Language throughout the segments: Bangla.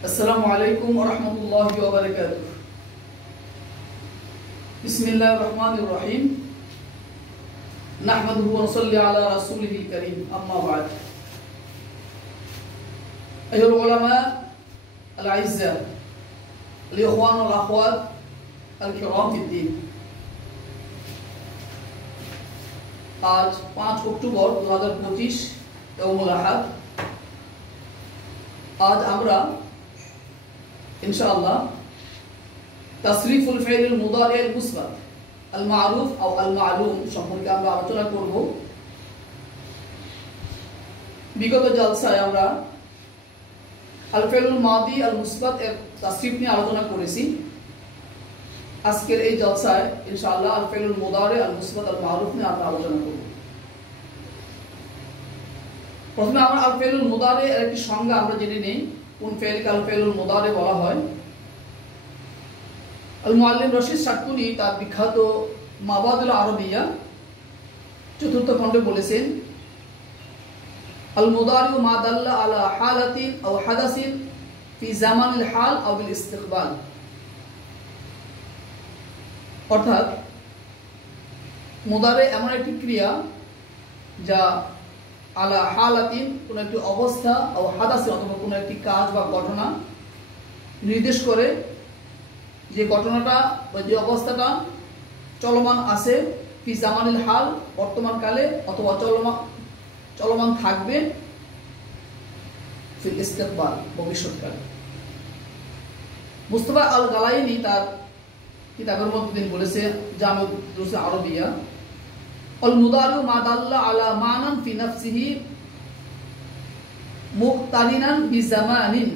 अस्सलामु अलैकुम व रहमतुल्लाहि व बरकातुहू। बिस्मिल्लाहिर रहमानिर रहीम। नहमदुहु व नसल्ली अला रसूलिहिल करीम। अम्मा बाद। अय्युहल उलमा अल अइज़्ज़ा, अल इख़वान वल अख़वात अल किराम फिद्दीन। आज 5 अक्टूबर 2025 यौमुल अहद। आज আমরা इंशाअल्लाह तसरीफुल फ़िअल मुदारि अल मुस्बत अल मारूफ और अल मालूम সম্পর্কে আমরা আলোচনা করব। বিগত জলসায় আমরা আল फ़िअल মাদি আল মুসবত এর তসরিফ নিয়ে আলোচনা করেছি। আজকের এই জলসায় ইনশাআল্লাহ আল फ़िअल মুদারি আল মুসবত আল মারুফ নিয়ে আমরা আলোচনা করব। প্রথমে আমরা আল फ़िअल মুদারি এর একটি সংজ্ঞা আমরা জেনে নেই। কোন ফেলকে আল फ़िअल মুদারি বলা হয়। আল মুআল্লিম রশিদ সাতকুনি তার বিখ্যাত মাবাদুল আরবিয়া চতুর্থ খণ্ডে বলেছেন, আল মুদারি মা দাল্লা আলা হালাতিন আও হাদাসিন ফি জামানিল হাল আও বিল ইস্তিকবাল। অর্থাৎ মুদারি এমন একটি ক্রিয়া যা আলা হালাতিন কোন একটি অবস্থা ও হাদাসিন অথবা কোন একটি কাজ বা ঘটনা নির্দেশ করে, যে ঘটনাটা বা যে অবস্থাটা চলমান আছে ফি জামানিল হাল বর্তমান কালে অথবা চলমান থাকবে ফিল ইস্তিকবাল ভবিষ্যৎকালে। মুস্তাফা আল গালাইনি তার কিতাবের মধ্যে তিনি বলেছে জামে দুরুস আরবিয়া, আল মুদারি মা দাল্লা আলা মানান ফি নাফসিহি মুক্তারিনান বিজামানিন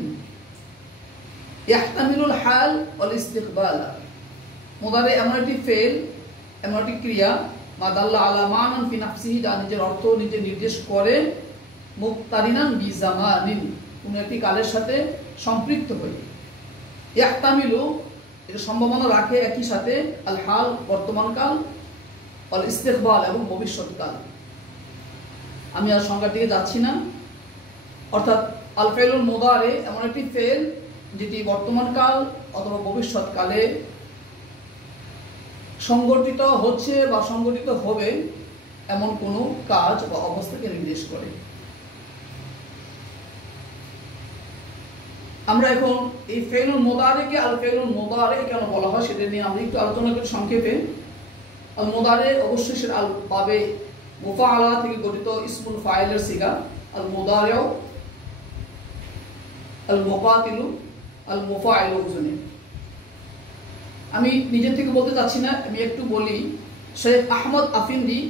ইয়াহতামিলুল হাল ওয়াল ইস্তিকবাল। মুদারি এমন একটি ফেল, এমন একটি ক্রিয়া মা দাল্লা আলা মানান ফি নাফসিহি যা নিজের অর্থ নিজে নির্দেশ করে, মুক্তারিনান বিজামানিন কোন একটি কালের সাথে সম্পৃক্ত হয়ে, ইয়াহতামিলু এর সম্ভাবনা রাখে একই সাথে আল হাল বর্তমান কাল, আল ইস্তিকবাল এবং ভবিষ্যৎকাল। আমি আর সংজ্ঞার দিকে যাচ্ছি না। অর্থাৎ আল फ़िअल মুদারি এমন একটি ফেল যেটি বর্তমান কাল অথবা ভবিষ্যৎকালে সংগঠিত হচ্ছে বা সংগঠিত হবে এমন কোনো কাজ বা অবস্থাকে নির্দেশ করে। আমরা এখন এই फ़िअल মুদারিকে আল फ़िअल মুদারি কেন বলা হয় সেটা নিয়ে আমরা একটু আলোচনা করি সংক্ষেপে। আল মুদারি অবশ্যই সেটা আল বাবে মুফাআলা থেকে গঠিত ইসমুল ফাইলের সিগা। আল মুদারিউ আল মুকাতিলু আল মুফাইলু ওজনে। আমি নিজের থেকে বলতে চাচ্ছি না, আমি একটু বলি। শেখ আহমদ আফিন্দি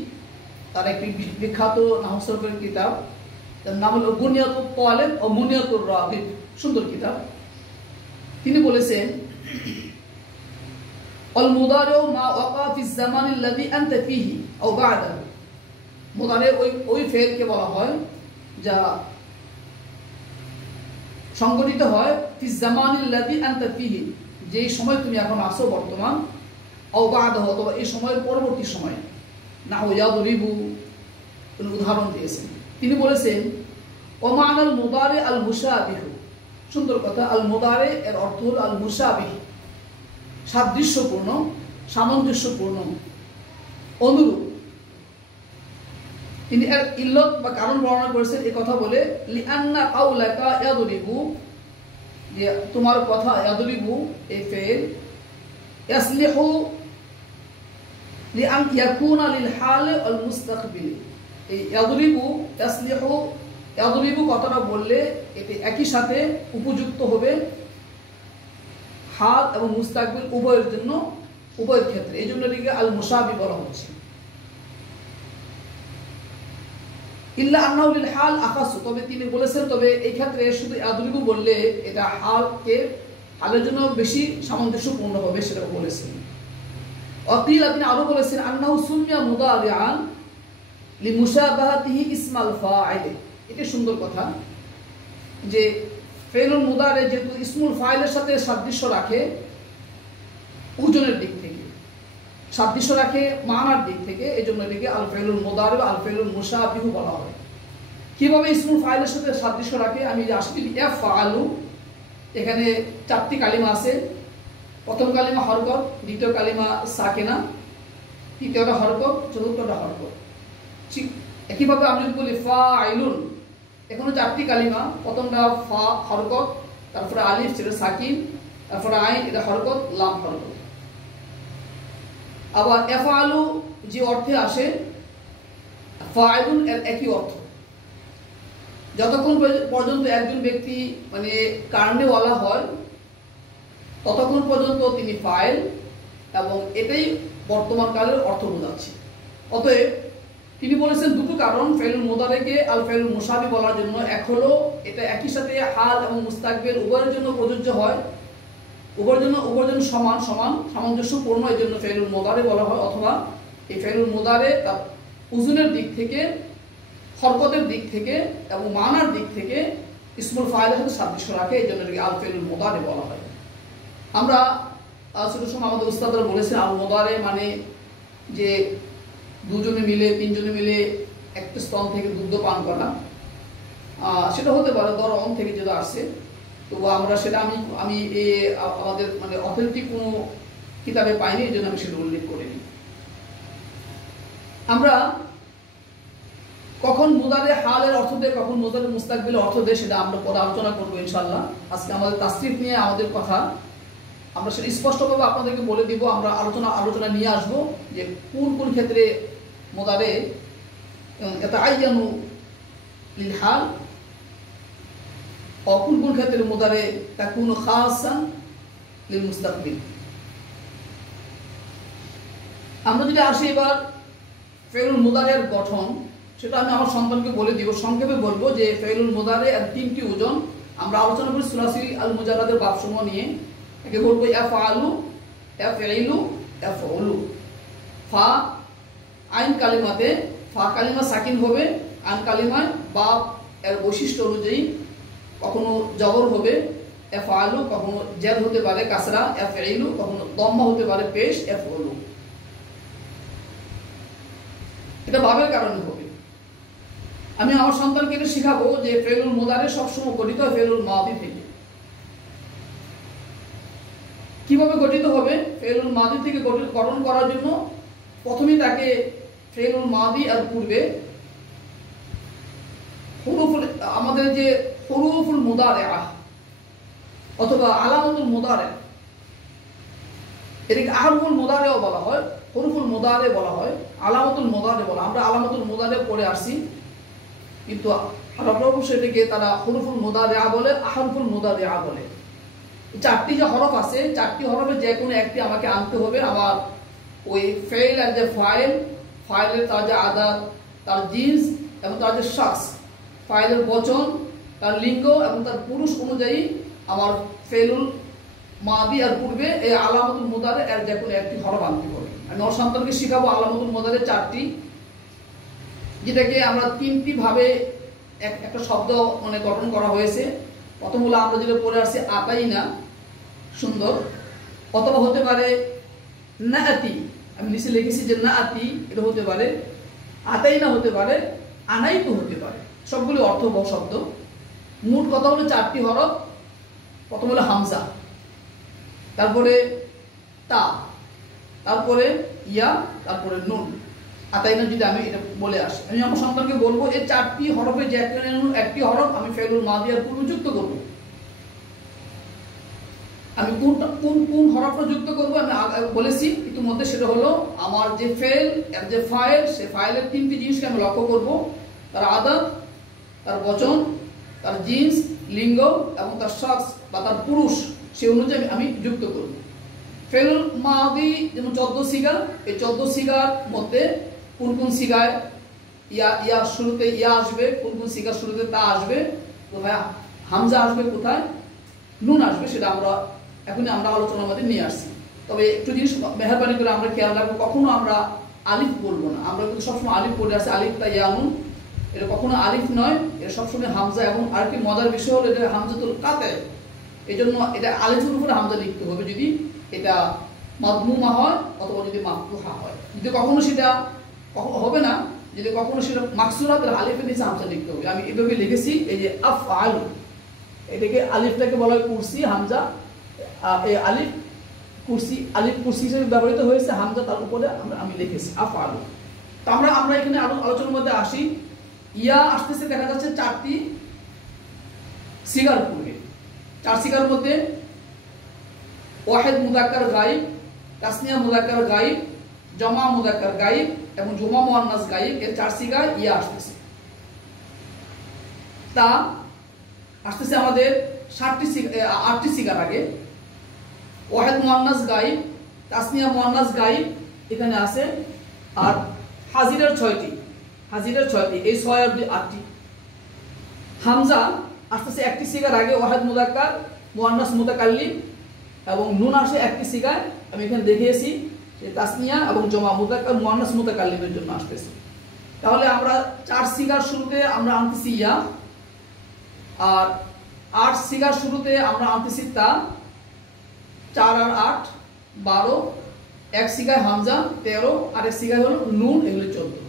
তার একটি বিখ্যাত নাহউ সরফের কিতাব, তার নাম হলো বুনিয়াতুত তালিব ও মুনিয়াতুর রাগিব, সুন্দর কিতাব। তিনি বলেছেন, আল মুদারিউ মা ওয়াকা ফি জামানিল্লাযী আনতা ফীহি আও বা'দাহু। মুদারি ওই ফেলকে বলা হয় যা সংগঠিত হয় ফি জামানিল্লাযী আনতা ফীহি যেই সময় তুমি এখন আছো বর্তমান, আও বা'দাহু অথবা এই সময়ের পরবর্তী সময়। নাহু ইয়াদরিবু কোন উদাহরণ দিয়েছেন। তিনি বলেছেন ওয়া মা'নাল মুদারি আল মুশাবিহু, সুন্দর কথা। আল মুদারি এর অর্থ হলো আল মুশাবিহ, সাদৃশ্যপূর্ণ, সামঞ্জস্যপূর্ণ, অনুরূপ। তিনি এর ইল্লত বা কারণ বর্ণনা করেছেন এই কথা বলে, লিআন্না কাউলাকা ইয়াদরিবু, যে তোমার কথা ইয়াদরিবু এই ফেল ইয়াসলিহু লিআন ইয়াকুনা লিল হাল ওয়াল মুস্তাকবিল। এই ইয়াদরিবু ইয়াসলিহু, ইয়াদরিবু কথাটা বললে এটি একই সাথে উপযুক্ত হবে হাল এবং মুস্তাকবিল উভয়ের জন্য, উভয়ের ক্ষেত্রে। এই জন্য এটিকে আল মুশাবি বলা হচ্ছে। ইল্লা আন্নাহু লিল হাল আখাসু, তবে তিনি বলেছেন তবে এই ক্ষেত্রে শুধু ইয়াদরিবু বললে এটা হালকে, হালের জন্য বেশি সামঞ্জস্যপূর্ণ হবে সেটা বলেছেন। অকিল তিনি আরো বলেছেন আন্নাহু সুমিয়া মুদারিআন লিমুশাবাহাতিহি ইসমাল ফাইল। এটা সুন্দর কথা যে फ़िअल মুদারি যেহেতু ইসমুল ফাইলের সাথে সাদৃশ্য রাখে ওজনের দিক থেকে, সাদৃশ্য রাখে মানার দিক থেকে, এই জন্য এটিকে আল फ़िअल মুদারি বা আল फ़िअल মুশাবিহু বলা হয়। কিভাবে ইসমুল ফাইলের সাথে সাদৃশ্য রাখে? আমি আসলে ইফআলু এখানে 4টি কালিমা আছে। প্রথম কালিমা হরকত, দ্বিতীয় কালিমা সাকেনা, তৃতীয়টা হরকত, চতুর্থটা হরকত। ঠিক একইভাবে আমি যদি বলি ফাইলুন, এখানে 4টি কালিমা। প্রথমটা ফা হরকত, তারপরে আলিফ সেটা সাকিন, তারপরে আইন এটা হরকত, লাম হরকত। আবার এফআলু যে অর্থে আসে, ফাইলুন এর একই অর্থ। যতক্ষণ পর্যন্ত একজন ব্যক্তি মানে কারণেওয়ালা হয় ততক্ষণ পর্যন্ত তিনি ফাইল, এবং এটাই বর্তমান কালের অর্থ বোঝাচ্ছে। অতএব তিনি বলেছেন দুটো কারণ ফেলুল মুদারেকে আল ফেলুল মুসাবি বলার জন্য। এক হলো এটা একই সাথে হাল এবং মুস্তাকবিল উভয়ের জন্য প্রযোজ্য হয়, উভয়ের জন্য সমান সামঞ্জস্যপূর্ণ, এই জন্য ফেলুল মুদারে বলা হয়। অথবা এই ফেলুল মুদারে তার উজুনের দিক থেকে, হরকতের দিক থেকে এবং মানার দিক থেকে ইসমুল ফাইলের সাথে সাদৃশ্য রাখে, এই জন্য এটাকে আল ফেলুল মুদারে বলা হয়। আমরা ছোট সময় আমাদের উস্তাদরা বলেছেন আল মুদারে মানে যে দুজনে মিলে, তিনজনে মিলে একটা স্তন থেকে দুধ পান করা, সেটা হতে পারে দরম থেকে যেটা আসছে। তো আমরা সেটা আমি আমাদের মানে অথেন্টিক কোনো কিতাবে পাইনি, এই জন্য আমি সেটা উল্লেখ করিনি। আমরা কখন মুদারে হালের অর্থ দেয়, কখন মুদারে মুস্তাকবিলের অর্থ দেয়, সেটা আমরা পরে আলোচনা করবো ইনশাল্লাহ। আজকে আমাদের তাসরিফ নিয়ে আমাদের কথা, আমরা সেটা স্পষ্টভাবে আপনাদেরকে বলে দিব। আমরা আলোচনা নিয়ে আসবো যে কোন ক্ষেত্রে মুদারে ইয়াতাআয়্যানু লিল হাল, ও কোন ক্ষেত্রে মুদারে তাকুনু খাসান লিল মুস্তাকবিল। আমরা যদি আসি এবার ফেলুল মুদারের গঠন, সেটা আমি আমার সন্তানকে বলে দিব, সংক্ষেপে বলবো যে ফেলুল মুদারে এর 3টি ওজন। আমরা আলোচনা করি সুলাসি আল মুজাররাদের বাবসমূহ নিয়ে। একে বলবো ইয়াফআলু, ইয়াফঈলু, ইয়াফউলু। ফা আইন কালিমাতে ফা কালিমা সাকিন হবে, আইন কালিমায় বাপ এর বৈশিষ্ট্য অনুযায়ী কখনো জবর হবে ইয়াফআলু, কখনো জের হতে পারে কাসরা ইয়াফঈলু, কখনো দম্মা হতে পারে পেশ ইয়াফউলু। এটা বাবের কারণে হবে। আমি আমার সন্তানকে এটা শেখাবো যে ফেলুল মুদারে সবসময় গঠিত হয় ফেলুল মাদি থেকে। কিভাবে গঠিত হবে? ফেলুল মাদি থেকে গঠন করার জন্য প্রথমেই তাকে ফেলুল মাদি আর পূর্বে আমাদের যে হুরুফুল মুদারিআ অথবা আলামাতুল মুদারিআ, এটাকে আহরফুল মুদারিআও বলা হয়, হুরুফুল মুদারিআ বলা হয়, আলামাতুল মুদারিআ বলা। আমরা আলামাতুল মুদারিআ পড়ে আসছি, কিন্তু আরবরা সেটাকে তারা হুরুফুল মুদারিআ বলে, আহরফুল মুদারিআ বলে। 4টি যে হরফ আছে, 4টি হরফে যে কোনো একটি আমাকে আনতে হবে। আমার ওই ফেল আর যে ফাইলের তার যে আদাত, তার জিন্স এবং তার যে শাখস, ফাইলের বচন, তার লিঙ্গ এবং তার পুরুষ অনুযায়ী আমার ফেলুল মাদি আর পূর্বে এই আলামাতুল মুদারে এর যে কোনো একটি হরফ আনতে হবে। আমি আমার সন্তানকে শিখাবো আলামাতুল মুদারে 4টি, যেটাকে আমরা 3টি ভাবে একটা শব্দ মানে গঠন করা হয়েছে। প্রথম হলো আমরা যেটা পড়ে আসছি আতাইনা, সুন্দর, অথবা হতে পারে নাআতি, আমি নিচে লিখেছি যে নাআতি, এটা হতে পারে আতাইনা, হতে পারে আনাইতু, হতে পারে, সবগুলো অর্থবহ শব্দ। মোট কথা হলো 4টি হরফ। প্রথম হলো হামজা, তারপরে তা, তারপরে ইয়া, তারপরে নুন। আতাইনা যদি আমি এটা বলে আসি, আমি আমার সন্তানকে বলবো এই 4টি হরফে যে একটি হরফ আমি ফেলুল মাদি আর পূর্বে যুক্ত করবো। আমি কোন হরফটা যুক্ত করবো আমি বলেছি ইতিমধ্যে, সেটা হলো আমার যে ফেল এর যে ফাইল, সে ফাইলের 3টি জিনিসকে আমি লক্ষ্য করব, তার আদাত, তার বচন, তার জিন্স, লিঙ্গ এবং তার শাখস বা তার পুরুষ, সে অনুযায়ী আমি যুক্ত করব। ফেলুল মাদি যেমন 14 সিগা, এই 14 সিগার মধ্যে কোন সিগায় ইয়া শুরুতে ইয়া আসবে, কোন সিগার শুরুতে তা আসবে, কোথায় হামজা আসবে, কোথায় নুন আসবে, সেটা আমরা আলোচনার মধ্যে নিয়ে আসছি। তবে একটু জিনিস মেহরবানি করে আমরা খেয়াল রাখবো, কখনো আমরা আলিফ বলবো না। আমরা কিন্তু সবসময় আলিফ পড়ে আসি, আলিফ তা ইয়ানুন, এটা কখনো আলিফ নয়, এটা সবসময় হামজা। এবং আরেকটি মজার বিষয় হলো এটা হামজাতুল কাতে, এই জন্য এটা আলিফের উপরে হামজা লিখতে হবে যদি এটা মাদমুমা হয় অথবা যদি মাফতুহা হয়। যদি কখনো সেটা হবে না, যদি কখনো সেটা মাকসুরা, তাহলে আলিফের নিচে হামজা লিখতে হবে। আমি এভাবে লিখেছি, এই যে আফআলু, এটাকে আলিফটাকে বলা হয় কুরসি, হামজা এই আলিফ কুরসি হিসেবে ব্যবহৃত হয়েছে, হামজা তার উপরে আমি লিখেছি আফআলু। তো আমরা এখানে আলোচনার মধ্যে আসি। ইয়া আসতেছে দেখা যাচ্ছে 4টি সিগার পূর্বে। 4 সিগার মধ্যে ওয়াহিদ মুযাক্কার গায়ব, তাসনিয়া মুযাক্কার গায়ব, জমা মুযাক্কার গায়ব এবং জুমা মুয়ান্নাস গায়ব, এর 4 সিগায় ইয়া আসতেছে। তা আসতেছে আমাদের 8টি সিগার আগে। ওয়াহিদ মুয়ান্নাস গায়ব, তাসনিয়া মুয়ান্নাস গায়ব এখানে আছে, আর হাজিরের 6টি, এই 6 আর 2 8টি। হামজা আসতেছে 1টি সিগার আগে, ওয়াহিদ মুযাক্কার মুয়ান্নাস মুতাকাল্লিম, এবং নুন আসে 1টি সিগায়, আমি এখানে দেখিয়েছি যে তাসনিয়া এবং জমা মুযাক্কার মুয়ান্নাস মুতাকাল্লিমের জন্য আসতেছে। তাহলে আমরা 4 সিগার শুরুতে আমরা আনতেছি ইয়া, আর 8 সিগার শুরুতে আমরা আনতেছি তা, 4 আর 8 12, 1 সিগায় হামজা 13, আর 1 সিগায় হলো নুন, এগুলো 14।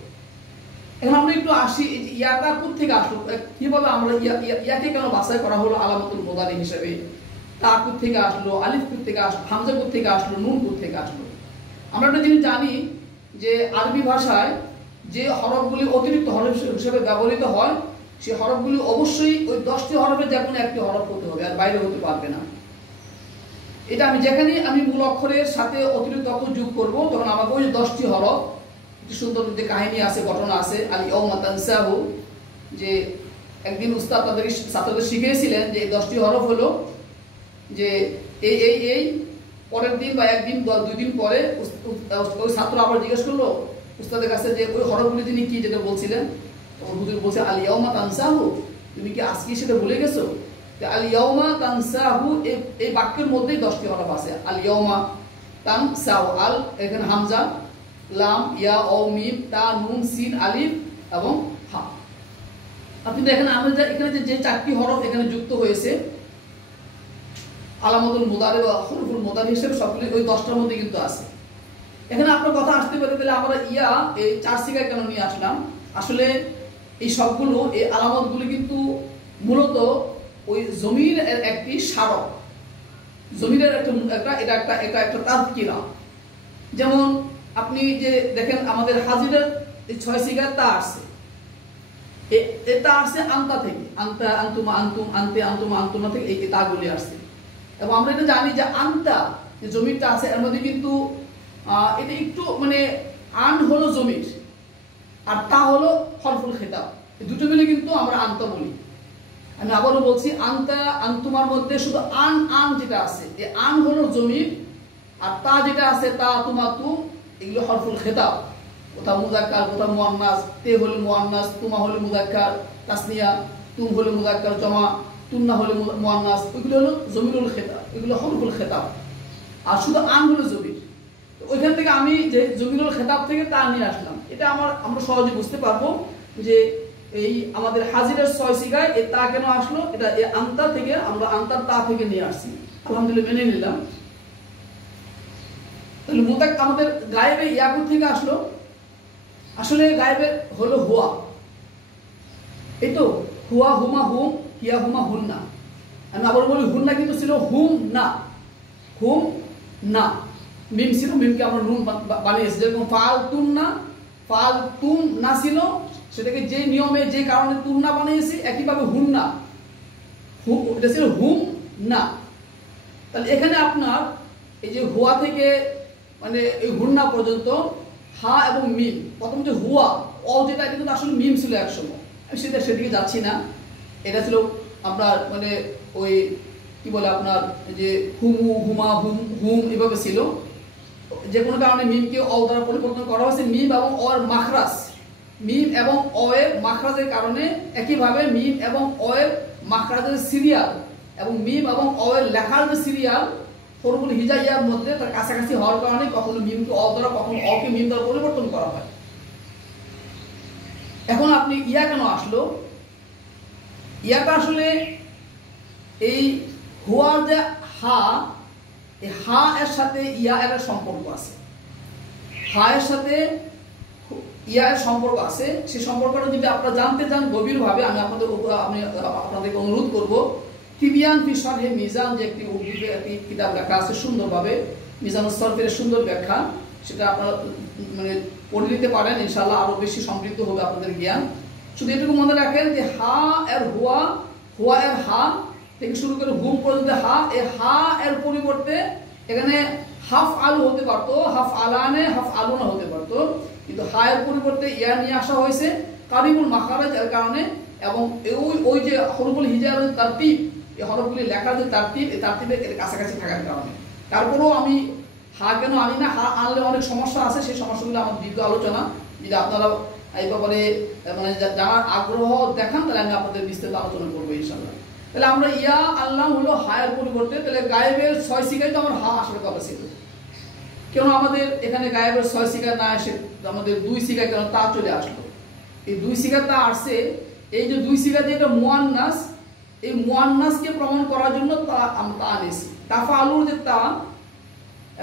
এখন আমরা একটু আসি ইয়াটা কোথা থেকে আসলো, কি বলে আমরা ইয়াকে কেন বাছাই করা হলো আলামাতুল মুদারি হিসেবে, তা কোথা থেকে আসলো, আলিফ কোথা থেকে আসলো, হামজা কোথা থেকে আসলো, নুন কোথা থেকে আসলো। আমরা একটা জিনিস জানি যে আরবি ভাষায় যে হরফগুলি অতিরিক্ত হরফ হিসেবে ব্যবহৃত হয়, সেই হরফগুলি অবশ্যই ওই 10টি হরফের যে কোনো একটি হরফ হতে হবে, আর বাইরে হতে পারবে না। এটা আমি যেখানে আমি মূল অক্ষরের সাথে অতিরিক্ত অক্ষর যোগ করব, তখন আমাকে ওই 10টি হরফ, একটি সুন্দর যে কাহিনী আছে, ঘটনা আছে, আল ইয়াউমা তানসাহু, যে একদিন উস্তাদ তাদের ছাত্রদের শিখিয়েছিলেন যে এই 10টি হরফ হলো যে এই পরের দিন বা একদিন বা 2 দিন পরে ওই ছাত্র আবার জিজ্ঞেস করলো উস্তাদের কাছে যে ওই হরফগুলি তিনি কি যেটা বলছিলেন। তখন হুজুর বলছে আল ইয়াউমা তানসাহু, তুমি কি আজকে সেটা ভুলে গেছো? আল ইয়াউমা তানসাহু এই বাক্যের মধ্যেই 10টি হরফ আছে। আল ইয়াউমা তানসাহু, আল এখানে হামজা, লাম, ইয়া, ও, মিম, তা, নুন, সিন, আলিফ এবং হা। আপনি দেখেন আমরা এখানে যে 4টি হরফ এখানে যুক্ত হয়েছে আলামাতুল মুদারি বা হরফুল মুদারি হিসেবে, সবগুলি ওই 10টার মধ্যে কিন্তু আছে। এখানে আপনার কথা আসতে পারে তাহলে আমরা ইয়া এই 4 সিগায় কেন নিয়ে আসলাম। আসলে এই সবগুলো এই আলামতগুলি কিন্তু মূলত ওই জমির একটি স্মারক, জমিরের একটা তাযকিরা। যেমন আপনি যে দেখেন আমাদের হাজিরের এই 6 সিগায় তা আসছে, এটা আসছে আন্তা থেকে, আন্তা, আন্তুমা, আন্তুম, আন্তে, আন্তুমা, আন্তুমা থেকে এই তাগুলি আসছে। এবং আমরা এটা জানি যে আন্তা যে জমিরটা আছে এর মধ্যে কিন্তু এটা একটু মানে আন হলো জমির আর তা হলো হরফুল খেতাব, এই দুটো মিলে কিন্তু আমরা আন্তা বলি। আমি আবারও বলছি, আন্তা আন্তুমার মধ্যে শুধু আন যেটা আছে এই আন হলো জমির, আর তা যেটা আছে তা, তুমা, তুম, এগুলো হরফুল খেতাব। কোথাও মুযাক্কার, কোথাও মুয়ান্নাস, তে হলো মুয়ান্নাস, তুমা হলো মুযাক্কার, তাসনিয়া, তুম হলো মুযাক্কার, জমা, তুন্না হলো মুয়ান্নাস, এগুলো হলো জমিরুল খেতাব, এগুলো হরফুল খেতাব। আর শুধু আন হলো জমির। ওইখান থেকে আমি যে জমিরুল খেতাব থেকে তা নিয়ে আসলাম, এটা আমরা সহজে বুঝতে পারবো যে এই আমাদের হাজিরের 6 সিগায় এই তা কেন আসলো। এটা এই আন্তা থেকে, আমরা আন্তার তা থেকে নিয়ে আসছি, আলহামদুলিল্লাহ মেনে নিলাম। তাহলে আমাদের গায়েবে ইয়াকুত থেকে আসলো। আসলে গায়েবে হলো হুয়া, এই তো হুয়া, হুমা, হুম, হিয়া, হুমা, হুন্না। আমি আবার বলি হুন্না কিন্তু ছিল হুম না, হুম না, মিম ছিল, মিমকে আমরা নুন বানিয়েছি। যেরকম ফাল তুম না, ফাল তুম না ছিল, সেটাকে যে নিয়মে যে কারণে তুম না বানিয়েছি, একইভাবে হুন্না, এটা ছিল হুম না। তাহলে এখানে আপনার এই যে হুয়া থেকে মানে এই হুন্না পর্যন্ত হা এবং মিম, প্রথম যে হুয়া অল যেটা এটা কিন্তু আসলে মিম ছিল একসময়, আমি সেদিকে যাচ্ছি না। এটা ছিল আপনার মানে ওই কি বলে আপনার যে হুমু, হুমা, হুম, হুম এভাবে ছিল। যে কোনো কারণে মিমকে অ দ্বারা পরিবর্তন করা হয়েছে। মিম এবং অ এর মাখরাজ, মিম এবং অ এর মাখরাজের কারণে একইভাবে মিম এবং অ এর মাখরাজের সিরিয়াল এবং মিম এবং অ এর লেখার যে সিরিয়াল হরফুল হিজাইয়ার মধ্যে তার কাছাকাছি হওয়ার কারণে কখনো মিমকে অ দ্বারা, কখনো অকে মিম দ্বারা পরিবর্তন করা হয়। এখন আপনি ইয়া কেন আসলো? ইয়াটা আসলে এই হুয়ার যে হা, এই হা এর সাথে ইয়া এর সম্পর্ক আছে। হা এর সাথে ইয়া এর সম্পর্ক আছে। সেই সম্পর্কটা যদি আপনারা জানতে চান গভীরভাবে, আমি আপনাদেরকে অনুরোধ করব তিবিয়ান ফি শারহে মিজান যে একটি উর্দুতে একটি কিতাব লেখা আছে সুন্দরভাবে, মিজানুস সরফের সুন্দর ব্যাখ্যা, সেটা আপনারা মানে পড়ে নিতে পারেন, ইনশাআল্লাহ আরো বেশি সমৃদ্ধ হবে আপনাদের জ্ঞান। শুধু এটুকু মনে রাখেন যে হা এর হুয়া, হুয়া এর হা থেকে শুরু করে হুম পর্যন্ত হা, এই হা এর পরিবর্তে এখানে হাফ আলু হতে পারতো, হাফ আলানে হাফ আলুনা হতে পারতো, কিন্তু হা এর পরিবর্তে ইয়া নিয়ে আসা হয়েছে কারিবুল মাখারাজ এর কারণে। এবং ওই যে হরফুল হিজার তারতিব, এই হরফগুলি লেখার যে তারতিব, এই তারতিবের এর কাছাকাছি থাকার কারণে। তারপরেও আমি হা কেন আনি না, হা আনলে অনেক সমস্যা আছে, সেই সমস্যাগুলো আমার দীর্ঘ আলোচনা, যদি আপনারা এই ব্যাপারে মানে জানার আগ্রহ দেখান তাহলে আমি আপনাদের বিস্তারিত আলোচনা করবো ইনশাআল্লাহ। তাহলে আমরা ইয়া আল্লাহ হলো হায়ের পরিবর্তে, তাহলে গায়েবের 6 সিগায় তো আমার হা আসলে কথা ছিল, কেন আমাদের এখানে গায়েবের 6 সিগা না এসে আমাদের 2 সিগায় কেন তা চলে আসলো? এই 2 সিগা তা আসছে, এই যে 2 সিগা যেটা মুয়ান্নাস, এই মুয়ান্নাসকে প্রমাণ করার জন্য তা আমরা তা আনেছি। তাফালুর যে তা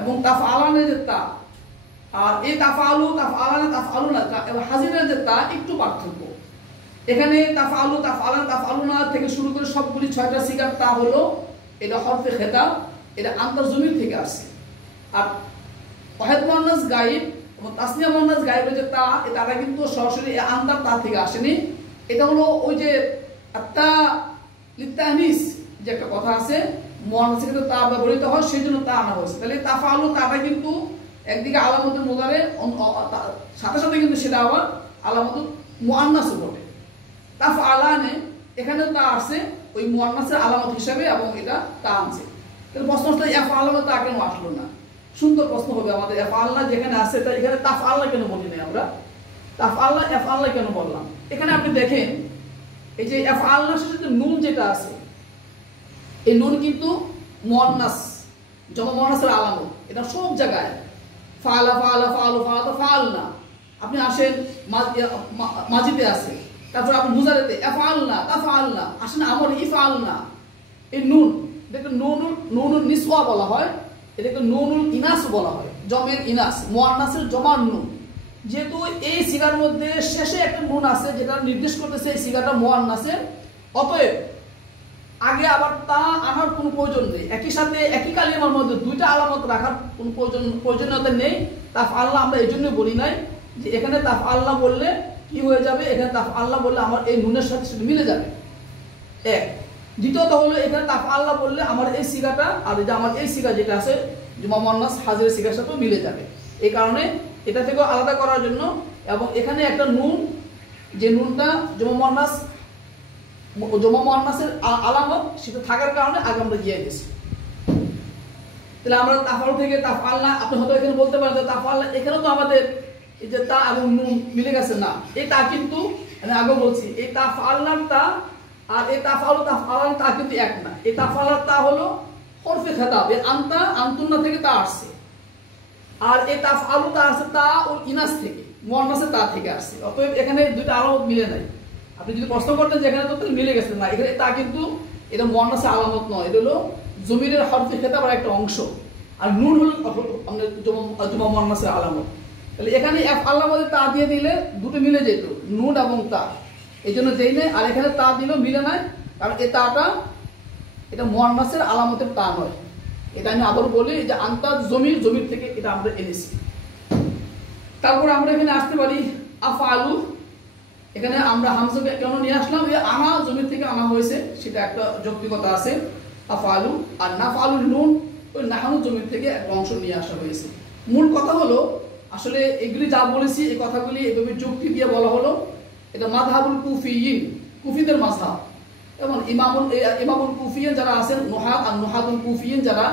এবং তাফআলানের যে তা, আর এই তাফআলু তাফআলানা তাফআলুনা এবং হাজিরের যে তা একটু পার্থক্য। এখানে তাফআলু তাফআলান তাফআলুনা থেকে শুরু করে সবগুলি 6টা সিগার তা হলো এটা হরফে খেতাব, এটা আন্তর জমির থেকে আসছে। আর ওয়াহিদ মুয়ান্নাস গায়েব এবং তাসনিয়া মুয়ান্নাস গায়েবের যে তা, এটা কিন্তু সরাসরি আন্তর তা থেকে আসেনি, এটা হলো ওই যে আত্তা লিতাহনিস যে একটা কথা আছে, মুয়ান্নাসে কিন্তু তা ব্যবহৃত হয়, সেজন্য তা আনা হয়েছে। তাহলে তাফআলু তাটা কিন্তু একদিকে আলামতুল মুদারে, সাথে সাথে কিন্তু সেটা আবার আলামতুল মুআন্নাসও বটে। তাফআলানে এখানে তা আসছে ওই মুআন্নাসের আলামত হিসেবে এবং এটা তা আনছে। তাহলে প্রশ্ন আসলে ইয়াফআলু তা কেন আসলো না? সুন্দর প্রশ্ন হবে আমাদের। ইয়াফআলনা যেখানে আছে তা এখানে তাফআলনা কেন বলি নাই আমরা? তাফআলনা ইয়াফআলনা কেন বললাম? এখানে আপনি দেখেন এই যে ইয়াফআলনার সাথে নুন যেটা আছে, এই নুন কিন্তু মুআন্নাস, জমা মুআন্নাসের আলামত, এটা সব জায়গায় ফাআলা ফাআলা ফাআলু ফাআলা ফাআলনা। আপনি আসেন মাজিতে আছে, তারপর আপনি মুজারেতে ইফআলনা তাফআলনা, আসেন আমর ইফআলনা। এই নুন দেখুন, নুনুল নিসওয়া বলা হয়, এটাকে নুনুল ইনাস বলা হয়, জমের ইনাস, মুআন্নাসের জমার নুন। যেহেতু এই সিগার মধ্যে শেষে একটা নুন আছে যেটা নির্দেশ করতেছে এই সিগারটা মুআন্নাসের, অতএব আগে আবার তা আনার কোনো প্রয়োজন নেই। একই সাথে একই কালিমার মধ্যে 2টা আলামত রাখার কোনো প্রয়োজনীয়তা নেই। তাফআলনা আমরা এই জন্য বলি নাই যে এখানে তাফআলনা বললে কি হয়ে যাবে, এখানে তাফআলনা বললে আমার এই নুনের সাথে সেটা মিলে যাবে, এক। দ্বিতীয়ত হলো এখানে তাফআলনা বললে আমার এই সিগাটা আর এই যে আমার এই সিগা যেটা আছে জমা মুআন্নাস হাজিরের সিগার সাথেও মিলে যাবে। এই কারণে এটা থেকেও আলাদা করার জন্য, এবং এখানে একটা নুন, যে নুনটা জমা মুআন্নাসের আলামত, সেটা থাকার কারণে আগে আমরা গিয়ে গেছি। তাহলে আমরা তাফআলু থেকে তাফআলনা, আপনি হয়তো এখানে বলতে পারেন যে তাফআলনা এখানে তো আমাদের এই যে তা এবং নুন মিলে গেছে না, এই তা কিন্তু আমি আগে বলছি এই তাফআলনার তা আর এই তাফআলু তাফআলান তা কিন্তু এক না। এই তাফআলার তা হলো হরফে খেতাব, এই আনতা আনতুন্না থেকে তা আসছে, আর এই তাফআলু তা আসছে তা ও ইনাস থেকে, মুআন্নাসের তা থেকে আসছে। অতএব এখানে 2টা আলামত মিলে নাই। আপনি যদি প্রশ্ন করতেন যে এখানে তো মিলে গেছে না, এখানে তা কিন্তু এটা মুআন্নাসের আলামত নয়, এটা হলো জমিরের হরফে খেতাবের একটা অংশ, আর নুন হলো আমাদের জমা মুআন্নাসের আলামত। তাহলে এখানে ইফআলনা মধ্যে তা দিয়ে দিলে 2টো মিলে যেত, নুন এবং তা, এই জন্য যেই নেই। আর এখানে তা দিলেও মিলে নাই, কারণ এই তাটা এটা মুআন্নাসের আলামতের তা নয়। এটা আমি আবার বলি যে আনতাজ জমির থেকে এটা আমরা এনেছি। তারপর আমরা এখানে আসতে পারি আফআলু, এখানে আমরা হামজা কেন নিয়ে আসলাম, এই আনা জমির থেকে আনা হয়েছে, সেটা একটা যৌক্তিকতা আছে। আফআলু আর নাফআলুল নুন ওই নাহনু জমির থেকে একটা অংশ নিয়ে আসা হয়েছে। মূল কথা হলো আসলে এগুলি যা বলেছি এই কথাগুলি এভাবে যুক্তি দিয়ে বলা হলো, এটা মাযহাবুল কুফিয়িন, কুফিদের মাযহাব। এবং ইমামুল কুফিয়িন যারা আছেন নুহাত আর নুহাতুল কুফিয়িন যারা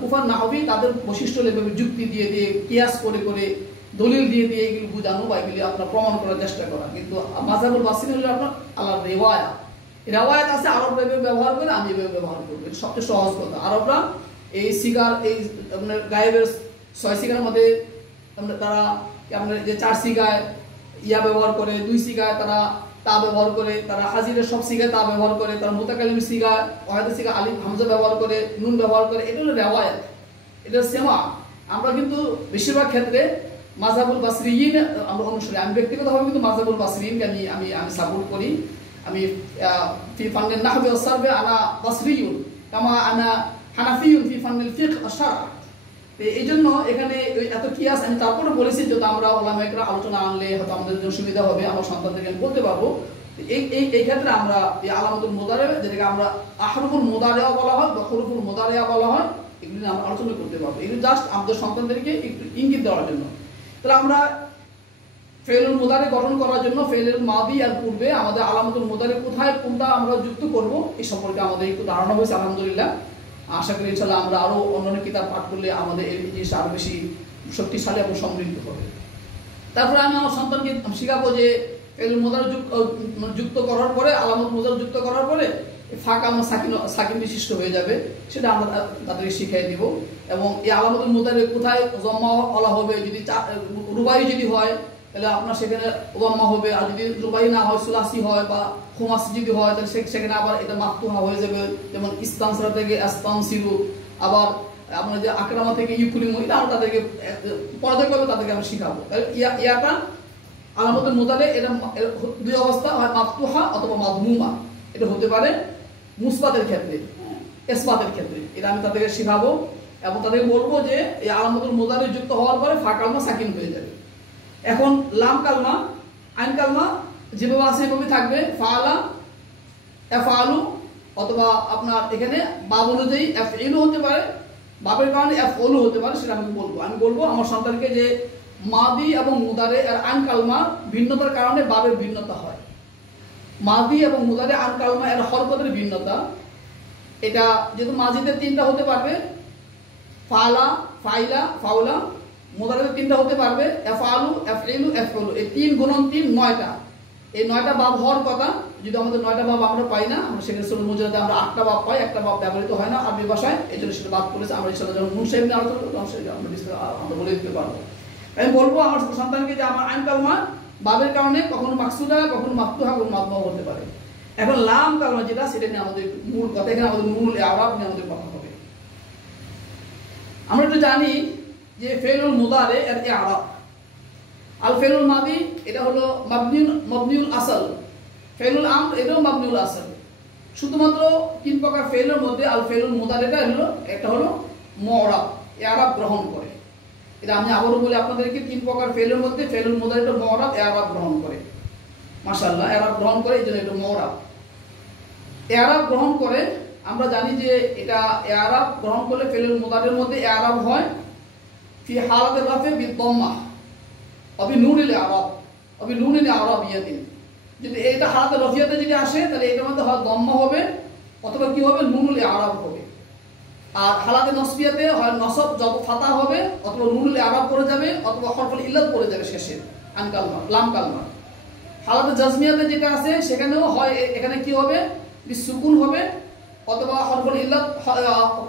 কুফার নাহবি, তাদের বৈশিষ্ট্য এভাবে যুক্তি দিয়ে কিয়াস করে দলিল দিয়ে এগুলি বোঝানো বা এগুলি আপনার প্রমাণ করার চেষ্টা করা। কিন্তু মাযহাবুল বাসিন হলো আপনার আল্লাহ রেওয়ায়াত আছে, আরবরা এভাবে ব্যবহার করে, আমি এভাবে ব্যবহার করবো, এটা সবচেয়ে সহজ কথা। আরবরা এই সিগার, এই আপনার গায়েবের 6 সিগার মধ্যে তারা আপনার যে 4 সিগায় ইয়া ব্যবহার করে, 2 সিগায় তারা তা ব্যবহার করে, তারা হাজিরের সব সিগায় তা ব্যবহার করে, তারা মুতাকাল্লিম সিগা ওয়াহিদ সিগা আলিফ হামজা ব্যবহার করে, নুন ব্যবহার করে, এটা হলো রেওয়ায়াত, এটা সেমা। আমরা কিন্তু বেশিরভাগ ক্ষেত্রে মাযহাবুল বাসরিয়িন আমরা অনুসরণ, আমি ব্যক্তিগতভাবে কিন্তু মাযহাবুল বাসরিয়িনকে আমি সাপোর্ট করি। আমি ফি ফান্নিন নাহবি ওয়াস সারফি আনা বাসরিয়ুন কামা আনা হানাফিয়ুন ফি ফান্নিল ফিকহ ওয়াশ শারআ। এই জন্য এখানে এত কিয়াস আমি তারপরে বলেছি, যদি আমরা ওলামায়ে কেরাম আলোচনা আনলে হয়তো আমাদের জন্য সুবিধা হবে, আমার সন্তানদেরকে আমি বলতে পারবো। এই ক্ষেত্রে আমরা এই আলামাতুল মুদারে, যেটাকে আমরা আহরুফুল মুদারিয়া বলা হয় বা হুরুফুল মুদারিয়া বলা হয়, এগুলি আমরা আলোচনা করতে পারবো। এগুলো জাস্ট আমাদের সন্তানদেরকে একটু ইঙ্গিত দেওয়ার জন্য। তাহলে আমরা ফেলুল মুদারে গঠন করার জন্য ফেলুল মাদি আর পূর্বে আমাদের আলামাতুল মুদারে কোথায় কোনটা আমরা যুক্ত করব এই সম্পর্কে আমাদের একটু ধারণা হয়েছে আলহামদুলিল্লাহ। আশা করি ইনশাআল্লাহ আমরা আরো অন্যান্য কিতাব পাঠ করলে আমাদের এই জিনিসটা আরো বেশি শক্তিশালী এবং সমৃদ্ধ হবে। তারপরে আমি আমার সন্তানকে শিখাবো যে ফেলুল মুদারে যুক্ত করার পরে, আলামাতুল মুদারে যুক্ত করার পরে ফাঁকা আমার সাকিন বিশিষ্ট হয়ে যাবে, সেটা আমরা তাদেরকে শিখিয়ে দিব। এবং এই আলামাতুল মুদারে কোথায় জম্মা বলা হবে, যদি রুবাই যদি হয় তাহলে আপনার সেখানে জম্মা হবে, আর যদি রুবাই না হয় সুলাসি হয় বা খুমাসি যদি হয় তাহলে সেখানে আবার এটা মাফতুহা হয়ে যাবে। যেমন ইস্তানসরা থেকে আস্তানসিরু, আবার আপনার যে আকরামা থেকে ইউকুলিমু, এটা আমরা তাদেরকে পর্যায়ক্রমে তাদেরকে আমরা শিখাবো। তাহলে ইয়াটা আলামাতুল মুদারে এটা দুই অবস্থা, হয় মাফতুহা অথবা মাদমুমা। এটা হতে পারে মুসবাতের ক্ষেত্রে, ইসবাতের ক্ষেত্রে, এটা আমি তাদেরকে শিখাবো এবং তাদেরকে বলবো যে এই আলামাতুল মুদারে যুক্ত হওয়ার পরে ফা কালমা সাকিন হয়ে যাবে। এখন লাম কালমা, আইন কালমা যেভাবে আছে এভাবে থাকবে, ফাআলা, এফআলু, অথবা আপনার এখানে বাব অনুযায়ী এফইলু হতে পারে, বাবের কারণে এফউলু হতে পারে, সেটা আমি বলবো আমার সন্তানকে যে মাদি এবং মুদারে আর আইন কালমা ভিন্নতার কারণে বাবের ভিন্নতা হয়। মাদি এবং মুদারে আইন কালমা এর হরকতের ভিন্নতা, এটা যেহেতু মাজিতে তিনটা হতে পারবে, ফালা, ফাইলা, ফাউলা, মুদারিতে তিনটা হতে পারবে, এফআলু, এফইলু, এফউলু, এই 3 গুণন 3 9টা। এই 9টা বাব হওয়ার কথা, যদি আমাদের 9টা বাব আমরা পাই না, আমরা সেখানে সূরা মুজাদালাতে আমরা 8টা বাব পাই, একটা বাব ব্যবহৃত হয় না আরবি ভাষায়, এজন্য সেটা বাদ করেছে। আমরা ইনশাআল্লাহ যখন মুন সাহেব নিয়ে আলোচনা করব আমরা বলে দিতে পারবো। আমি বলবো আমার সন্তানকে যে আমার আইন কালমা বাবের কারণে কখনো মাকসুদা, কখনো মাফতুহা, কখনো মাদমুমা হতে পারে। এখন লাম কালমা যেটা, সেটা নিয়ে আমাদের মূল কথা, এখানে আমাদের মূল ইআরাব নিয়ে আমাদের কথা হবে। আমরা একটু জানি যে ফেলুল মুদারে এর ইআরাব, আল ফেলুল মাদি এটা হলো মাবনিউল আসল, ফেলুল আমর এটাও মাবনিউল আসল। শুধুমাত্র 3 প্রকার ফেলের মধ্যে আল ফেলুল মুদারেটা হলো, একটা হলো মুআরাব, ইআরাব গ্রহণ করে। এটা আমি আবারও বলি আপনাদেরকে, 3 প্রকার ফেলের মধ্যে ফেলুল মুদারেটা মুআরাব, ইআরাব গ্রহণ করে। মাশাআল্লাহ, ইআরাব গ্রহণ করে, এই জন্য এটা মুআরাব। ইআরাব গ্রহণ করে, আমরা জানি যে এটা ইআরাব গ্রহণ করলে ফেলুল মুদারের মধ্যে ইআরাব হয় ফি হালাতির রাফি বিদ-দাম্মা অবি নুনিল ইআরাব, অবি নুনিল ইআরাবিয়াতিন। যদি এটা হালাতে রফিয়াতে যদি আসে তাহলে এটার মধ্যে হয় দম্মা হবে অথবা কি হবে, নুনুল ইআরাব হবে। আর হালাতে নসবিয়াতে হয় নসব যত ফাতা হবে অথবা নুনুল ইআরাব পড়ে যাবে অথবা হরফুল ইল্লাত পড়ে যাবে শেষে, আন কালমা, লাম কালমা। হালাতে জাজমিয়াতে যেটা আছে সেখানেও হয়, এখানে কি হবে, বিসুকুন হবে অথবা হরফুল ইল্লাত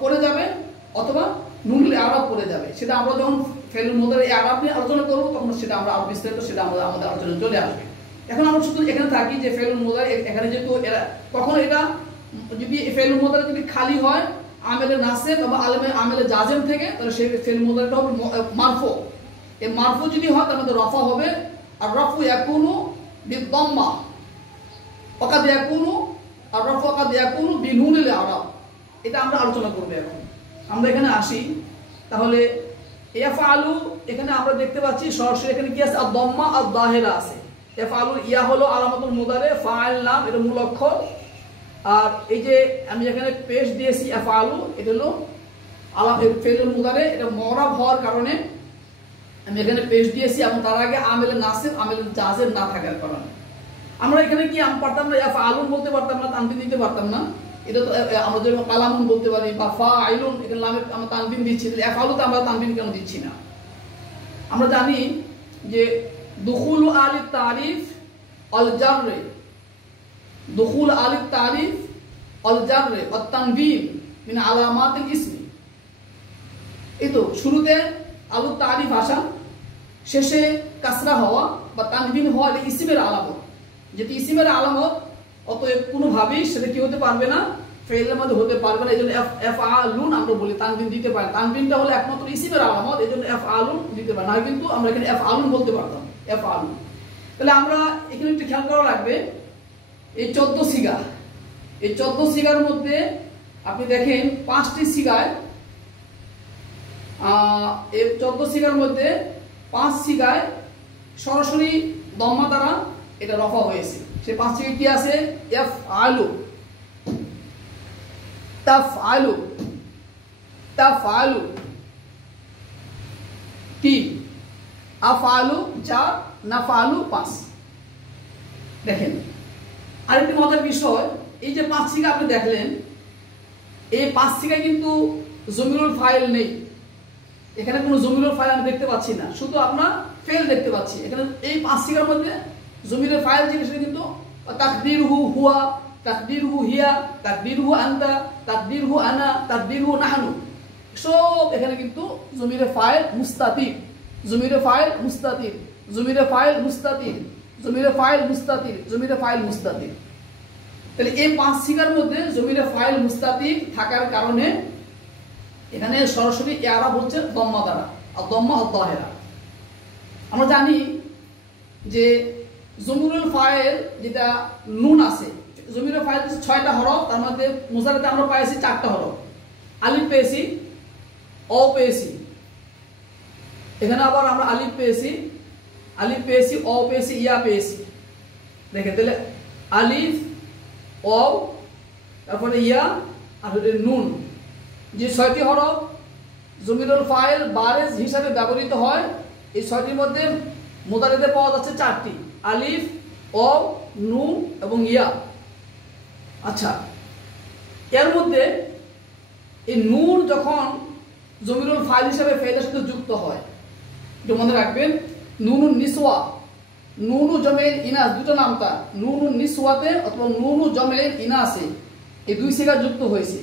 পড়ে যাবে অথবা নুনুল ইআরাব পড়ে যাবে। সেটা আমরা যখন ফেলুল মুদারে ইআরাব নিয়ে আলোচনা করব তখন সেটা আমরা আরো বিস্তারিত সেটা আমাদের আলোচনায় চলে আসবে। এখন আমরা শুধু এখানে থাকি যে ফেলুল মুদারে, এখানে যেহেতু কখনো এটা যদি ফেলুল মুদারে যদি খালি হয় আমেলে নাসিব বা আমেলে জাজেম থেকে, তাহলে সেই ফেলুল মুদারেটা হবে মারফু। এই মারফু যদি হয় তার মধ্যে রফা হবে, আর রফু ইয়াকুনু বিদ-দাম্মা ওয়াকাদ ইয়াকুনু, আর রফু ওয়াকাদ ইয়াকুনু বিনুনিল ইআরাব। এটা আমরা আলোচনা করব। এখন আমরা এখানে আসি, তাহলে ইয়াফআলু এখানে আমরা দেখতে পাচ্ছি সরাসরি এখানে কি আছে, আদ-দাম্মা আদ-দাহিরা আছে। ইয়াফআলু ইয়া হলো আলামাতুল মুদারে, ফাইল নাম, এটা মূল অক্ষর। আর এই যে আমি এখানে পেশ দিয়েছি ইয়াফআলু, এটা হলো ফেলুল মুদারে, এটা মুআরাব হওয়ার কারণে আমি এখানে পেশ দিয়েছি এবং তার আগে আমেলে নাসিব, আমেলে জাজেম না থাকার কারণে আমরা এখানে কি পারতাম না, ইয়াফআলুন বলতে পারতাম না, তানবিন দিতে পারতাম না। এটা তো আমরা যেমন কালামুন বলতে পারি বা ফাইলুন, এখানে লামে আমরা তানবিন দিচ্ছি, ইয়াফআলুতে আমরা তানবিন কেন দিচ্ছি না? আমরা জানি যে দুখুলু আলিত তারিফ আল জাররে, দুখুল আলিত তারিফ আল জাররে ওয়া তানবিন মিন আলামাতিল ইসমি। এই তো শুরুতে আলু তারিফ আসা, শেষে কাসরা হওয়া বা তানবিন হওয়া, এটা ইসমের আলামত। যেহেতু ইসমের আলামত, অতএব কোনোভাবেই সেটা কি হতে পারবে না, ফেলের মধ্যে হতে পারবে না। এই জন্য এফআলুন আমরা বলি, তানবিন দিতে পারি। তানবিনটা হলো একমাত্র ইসমের আলামত, এই জন্য এফআলুন দিতে পারি না, কিন্তু আমরা এখানে এফআলুন বলতে পারতাম, এফআলুন। তাহলে আমরা এখানে একটু খেয়াল করা লাগবে এই 14 সিগা, এই 14 সিগার মধ্যে আপনি দেখেন 5টি সিগায় এই 14 সিগার মধ্যে 5 সিগায় সরাসরি দম্মা দ্বারা এটা রফা হয়েছে। সে 5 সিগা কি আছে? ইয়াফআলু, তাফআলু, তাফআলু 3, আফআলু 4, নাফআলু 5। দেখেন আরেকটি মজার বিষয়, এই যে 5 সিগা আপনি দেখলেন, এই 5 সিগায় কিন্তু জমিরুল ফাইল নেই। এখানে কোনো জমিরুল ফাইল আমি দেখতে পাচ্ছি না, শুধু আপনার ফেল দেখতে পাচ্ছি। এখানে এই 5 সিগার মধ্যে জমিরুল ফাইল যেটা সেটা কিন্তু তাকদিরহু হুয়া, তাকদিরহু হিয়া, তাকদিরহু আনতা, তাকদিরহু আনা, তাকদিরহু নাহনু, সব এখানে কিন্তু জমিরে ফাইল মুস্তাতির, জমিরে ফাইল মুস্তাতির, জমিরে ফাইল মুস্তাতির, জমিরে ফাইল মুস্তাতির, জমিরে ফাইল মুস্তাতির। তাহলে এই 5 সিগার মধ্যে জমিরে ফাইল মুস্তাতির থাকার কারণে এখানে সরাসরি ইয়ারাব হচ্ছে দম্মা দ্বারা, আর দম্মা আদ-দাহিরা। আমরা জানি যে জমিরুল ফাইল যেটা নুন আছে, জমিরুল ফাইল 6টা হরফ, তার মধ্যে মুজারেতে আমরা পাইছি 4টা হরফ, আলিফ পেয়েছি, অ পেয়েছি, এখানে আবার আমরা আলিফ পেয়েছি, আলিফ পেয়েছি, অ পেয়েছি, ইয়া পেয়েছি। দেখেন তাহলে আলিফ, অ, তারপরে ইয়া আর নুন, যে 6টি হরফ জমিরুল ফাইল বারেজ হিসাবে ব্যবহৃত হয়, এই 6টির মধ্যে মুদারিতে পাওয়া যাচ্ছে 4টি, আলিফ, অ, নুন এবং ইয়া। আচ্ছা, এর মধ্যে এই নুন যখন জমিরুল ফাইল হিসাবে ফেলের সাথে যুক্ত হয়, একটু মনে রাখবেন, নুনুন নিসওয়া, নুনু জমের ইনাস, দুটো নামতা, নুনুন নিসওয়াতে অথবা নুনু জমের ইনাসে এই 2 সিগা যুক্ত হয়েছে।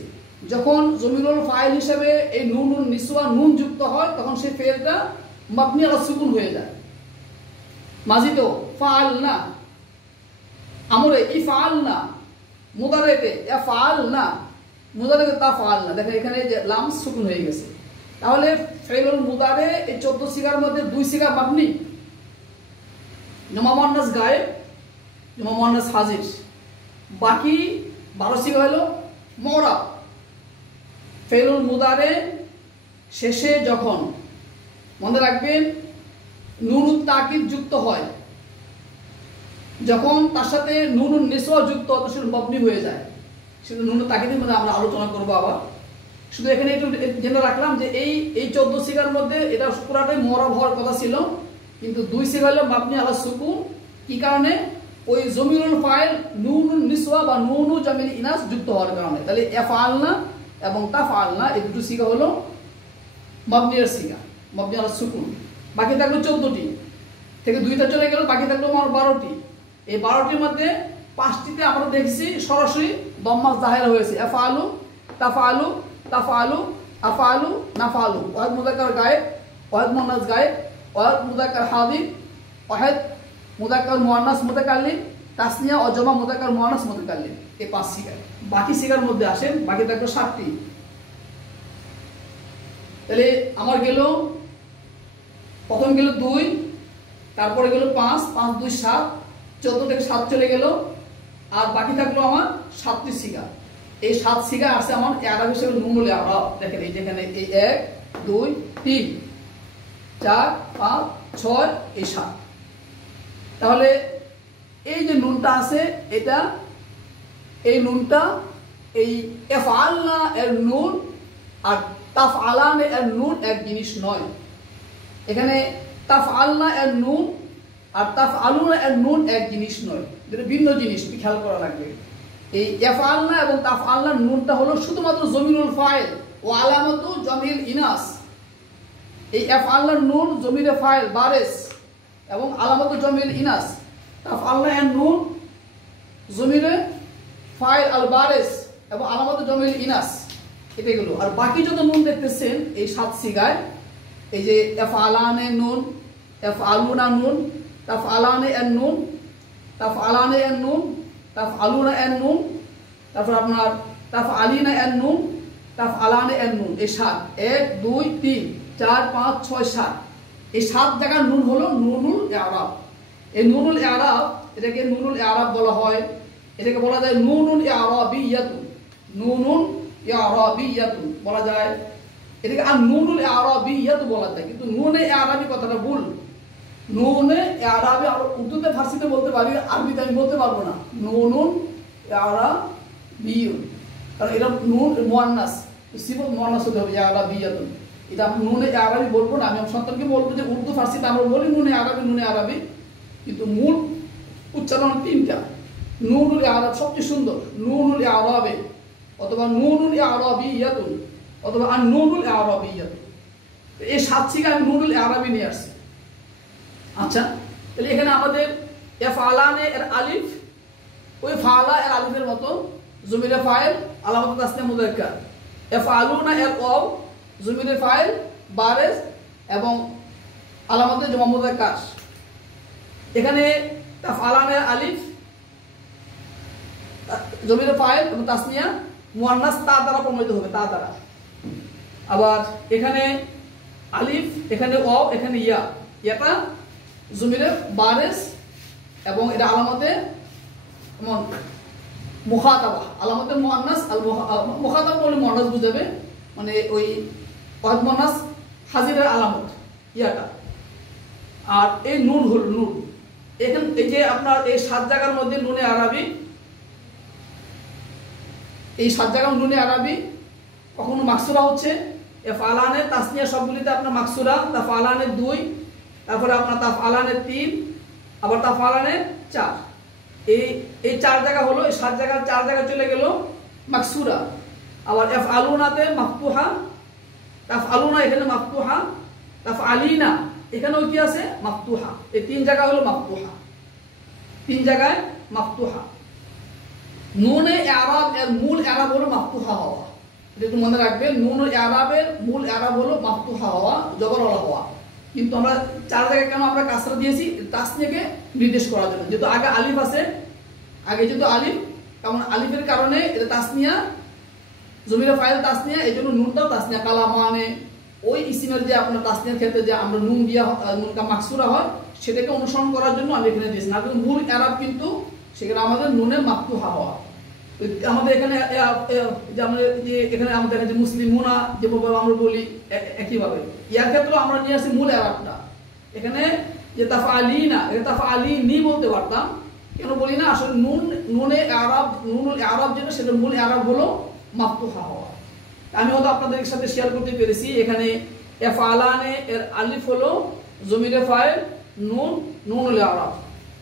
যখন জমিরুল ফাইল হিসাবে এই নুনুন নিসওয়া নুন যুক্ত হয়, তখন সেই ফেলটা মাবনি আলা সুকুন হয়ে যায়। মাজিতেও ফাআলনা, আমরে ইফআলনা, মুদারিতে ইফআলনা, মুদারিতে তাফআলনা। দেখেন এখানে যে লাম সুকুন হয়ে গেছে। তাহলে ফেলুল মুদারে এই 14 সিগার মধ্যে 2 সিগা মাবনি, জমা মুয়ান্নাস গায়েব, জমা মুয়ান্নাস হাজির, বাকি 12 সিগা হলো মুরাব। ফেলুল মুদারে শেষে যখন, মনে রাখবেন, নুনুত তাকিদ যুক্ত হয়, যখন তার সাথে নুনুন নিসওয়া যুক্ত হয়, সেটা মাবনি হয়ে যায়। সেটা নুনুত তাকিদের মধ্যে আমরা আলোচনা করব আবার। শুধু এখানে একটু জেনে রাখলাম যে এই 14 সিগার মধ্যে এটা পুরাটাই মুরাব হওয়ার কথা ছিল, কিন্তু 2 সিগা হলো মাবনি আলা সুকুন। কি কারণে? ওই জমিরুল ফাইল নুনুন নিসওয়া বা নুনু জামিল ইনাস যুক্ত হওয়ার কারণে। তাহলে ইফআলনা এবং তাফআলনা এই দুটো সিগা হলো মাবনির সিগা, মাবনি আলা সুকুন। বাকি থাকলো 14টি, থেকে 2টা চলে গেল, বাকি থাকলো আমার 12টি। এই 12টির মধ্যে 5টিতে আমরা দেখছি সরাসরি দম্মা জাহের হয়েছে, ইফআলু, তাফআলু, তাফআলু, আফআলু, নাফআলু, ওয়াহিদ মুযাক্কার গায়েব, ওয়াহিদ মুয়ান্নাস গায়েব, ওয়াহিদ মুযাক্কার হাজির, ওয়াহিদ মুযাক্কার মুয়ান্নাস মুতাকাল্লিম, তাসনিয়া ও জমা মুযাক্কার মুয়ান্নাস মুতাকাল্লিম। এই 5 সিগা। বাকি সিগার মধ্যে আসেন, বাকি থাকলো 7টি। তাহলে আমার গেল, প্রথম গেল 2, তারপরে গেল 5, 5 2 7, 14 থেকে 7 চলে গেল, আর বাকি থাকলো আমার 7টি সিগা। এই 7 সিগা আছে আমার ইয়ারাব হিসেবে নুনুল ইয়ারাব। দেখেন এই যেখানে এই 1 2 3 4 5 6 এই 7। তাহলে এই যে নুনটা আছে, এটা এই নুনটা এই ইফআলনা এর নুন আর তাফআলানা এর নুন এক জিনিস নয়। এখানে তাফআলনা এর নুন আর তাফআলুনা এর নুন এক জিনিস নয়, এটা ভিন্ন জিনিস, খেয়াল করা লাগবে। এই ইফআলনা এবং তাফআলনার নুনটা হলো শুধুমাত্র জমিরুল ফাইল ও আলামাতু জামিল ইনাস। এই ইফআলনার নুন জমিরে ফাইল বারেস এবং আলামাতু জামিল ইনাস। তাফআলনা এর নুন জমিরে ফাইল আল বারেস এবং আলামাতু জামিল ইনাস, এটা গেল। আর বাকি যত নুন দেখতেছেন এই 7 সিগায়, এই যে ইফআলানে নুন, ইফআলুনা নুন, তাফআলানে এর নুন, তাফআলানে এর নুন, তাফআলুনা এর নুন, তারপর আপনার তাফআলিনা এর নুন, তাফআলানে এর নুন, এই 7 1 2 3 4 5 6 7। এই 7 জায়গার নুন হলো নুনুল ইয়ারাব। এই নুনুল ইয়ারাব, এটাকে নুনুল ইয়ারাব বলা হয়, এটাকে বলা যায় নুনুন ইআরাবিয়াতুন, নুনুন ইআরাবিয়াতুন বলা যায়, এটাকে আর নুনুল ইআরাবিয়াতু বলা যায়, কিন্তু নুনে ইআরাবি কথাটা ভুল। নুনে ইআরাবি আর উর্দুতে ফার্সিতে বলতে পারি, আরবিতে আমি বলতে পারবো না। নুনুন ইআরাবিয়ুন, কারণ এটা নুন মুয়ান্নাস, সিফত মুয়ান্নাস হতে হবে, ইআরাবিয়াতুন। এটা আমি নুনে ইআরাবি বলবো না, আমি আমার সন্তানকে বলবো যে উর্দু ফার্সিতে আমরা বলি নুনে ইআরাবি, নুনে ইআরাবি, কিন্তু মূল উচ্চারণ তিনটা। নুনুল ইআরাব সবচেয়ে সুন্দর, নুনুল ইআরাবে অথবা নুনুল ইআরাবিয়াতুন অথবা আর নুনুল ইআরাবিয়াতুন। এই 7 থেকে আমি নুনুল ইআরাবি নিয়ে আসছি। আচ্ছা, তাহলে এখানে আমাদের ইফআলানে এর আলিফ ওই ফাআলা এর আলিফের মতো জমিরে ফাইল আলামত তাসনিয়া মুযাক্কার, ইফআলুনা এর ওয়াও জমিরে ফাইল বারেজ এবং আলামতে জামা মুযাক্কার। এখানে তাফআলানে আলিফ জমিরে ফাইল এবং তাসনিয়া মুয়ান্নাস তা দ্বারা প্রমাণিত হবে, তা দ্বারা। আবার এখানে আলিফ, এখানে ওয়াও, এখানে ইয়া, এটা জমিরে বারেজ এবং এটা আলামতে মুখাতাবা, আলামতে মুয়ান্নাস আল মুখাতাবা বলে মুয়ান্নাস বুঝাবে, মানে ওই ওয়াহিদ মুয়ান্নাস হাজিরের আলামত ইয়াটা। আর এই নুন হল নুন, এখানে এই যে আপনার এই 7 জায়গার মধ্যে নুনে আরবি, এই 7 জায়গার নুনে আরবি কখনো মাকসুরা হচ্ছে, ইফআলানে তাসনিয়া সবগুলিতে আপনার মাকসুরা, তাফআলানে 2, তারপরে আপনার তাফআলানে 3, আবার তাফআলানে 4। এই 4 জায়গা হলো, এই 7 জায়গার 4 জায়গা চলে গেল মাকসুরা। আবার ইফআলুনাতে মাফতুহা, তাফআলুনা এখানে মাফতুহা, তাফআলিনা এখানেও কি আছে মাফতুহা। এই 3 জায়গা হলো মাফতুহা, 3 জায়গায় মাফতুহা। নুনে ইআরাব এর মূল ইআরাব হলো মাফতুহা হওয়া, এটা একটু মনে রাখবেন। নুনুল ইআরাবের মূল ইআরাব হলো মাফতুহা হওয়া, জবরওয়ালা হওয়া। কিন্তু আমরা 4 জায়গায় কেন আমরা কাসরা দিয়েছি? তাসনিয়াকে নির্দেশ করার জন্য। যেহেতু আগে আলিফ আছে, আগে যেহেতু আলিফ, কারণ আলিফের কারণে এটা তাসনিয়া, জমিরে ফাইল তাসনিয়া, এই জন্য নুনটাও তাসনিয়া। কালামানে ওই ইসিমের যে আপনার তাসনিয়ার ক্ষেত্রে যে আমরা নুন দিয়া নুনটা মাকসুরা হয়, সেটাকে অনুসরণ করার জন্য আমি এখানে দিয়েছি। না কিন্তু মূল ইআরাব কিন্তু সেখানে আমাদের নুনে মাফতুহা হওয়া। আমাদের এখানে এখানে আমাদের যে মুসলিমুনা যেভাবে আমরা বলি একইভাবে, ইয়ার ক্ষেত্রে আমরা নিয়ে আসি মূল ইআরাবটা। এখানে যে তাফআলিনা, এটা তাফআলিনি বলতে পারতাম, কেন বলি না? আসলে নুনে ইআরাব, নুনুল ইআরাব যেটা, সেটা মূল ইআরাব হলো মাফতুহা হওয়া। আমি হয়তো আপনাদের সাথে শেয়ার করতে পেরেছি। এখানে ইফআলানে এর আলিফ হলো জমিরে ফাইল নুন, নুনুল ইআরাব।